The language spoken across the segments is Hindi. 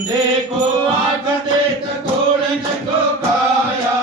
अंधे को आँख देत कोढ़िन को काया,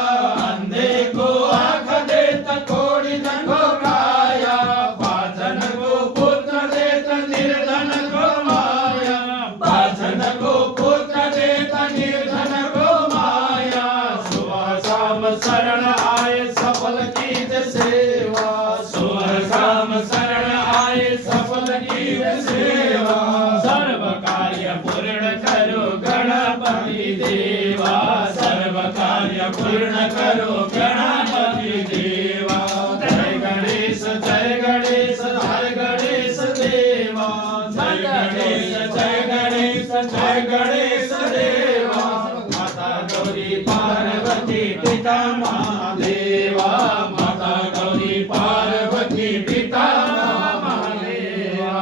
अंधे को आँख देत कोढ़िन को काया, बाझन को पुत्र देत निर्धन को माया, बाझन को पुत्र देत निर्धन को माया। सुबह शाम शरण आए सफल कीज सेवा, सुबह शाम शरण आए सफल कीज सेवा। सर्व कार्य पूर्ण करो गणपति देवा, सर्व कार्य पूर्ण करो गणपति देवा। जय गणेश जय गणेश जय गणेश देवा, जय गणेश जय गणेश जय गणेश देवा। माता गौरी पार्वती पिता महादेवा, माता गौरी पार्वती पिता महादेवा।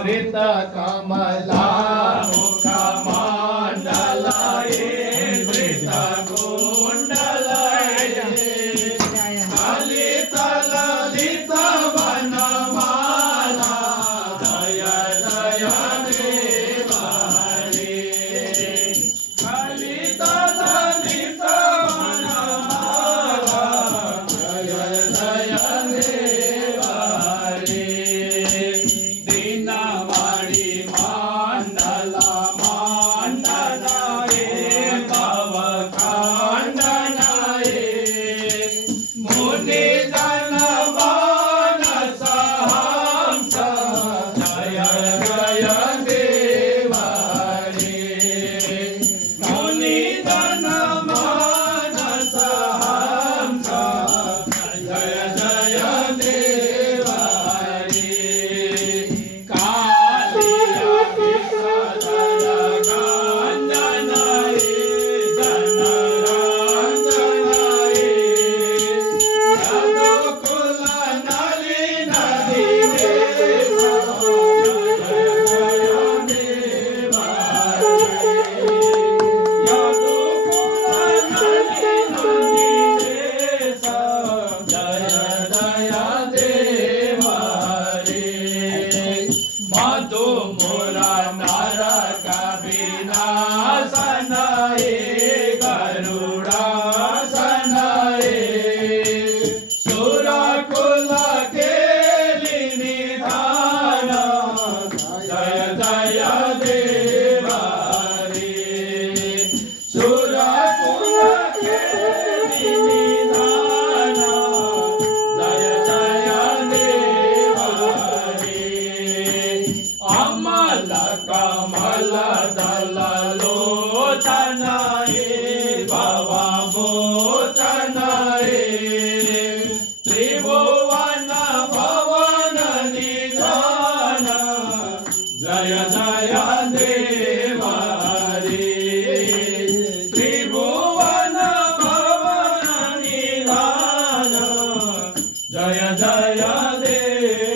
श्रित कमला मुखा मांडलाये, धृत कुंडलाये, ललित ललित वनमाला, जय जय देवा रे। ललित ललित वनमाला, जय जय देवा रे। दीनवाणी मांडला मांडनाये, भव खंडनाये, मुनि जन मानस हंस, जय जय देवा रे। मुनि जन मानस हंस, जय जय देवा रे। कालिया विषधर कांचनाये, जनरंजनाये, यदुकुल नलिन दिनेश, जय जय देवा रे। यदुकुल नलिन दिनेश, जय जय देवा रे। मधु मोरा नरक विनाशनाये, गरुडासनाये, सुरकुल केलि निधान, जय जय देवा रे। सुरकुल केलि निधान, जय जय देवा रे। अमल कमल दल लोचनाये, भव मोचनाये, त्रिभुवन भवन निधान, जय जय देवा रे। त्रिभुवन भवन निधान, जय जय देवा।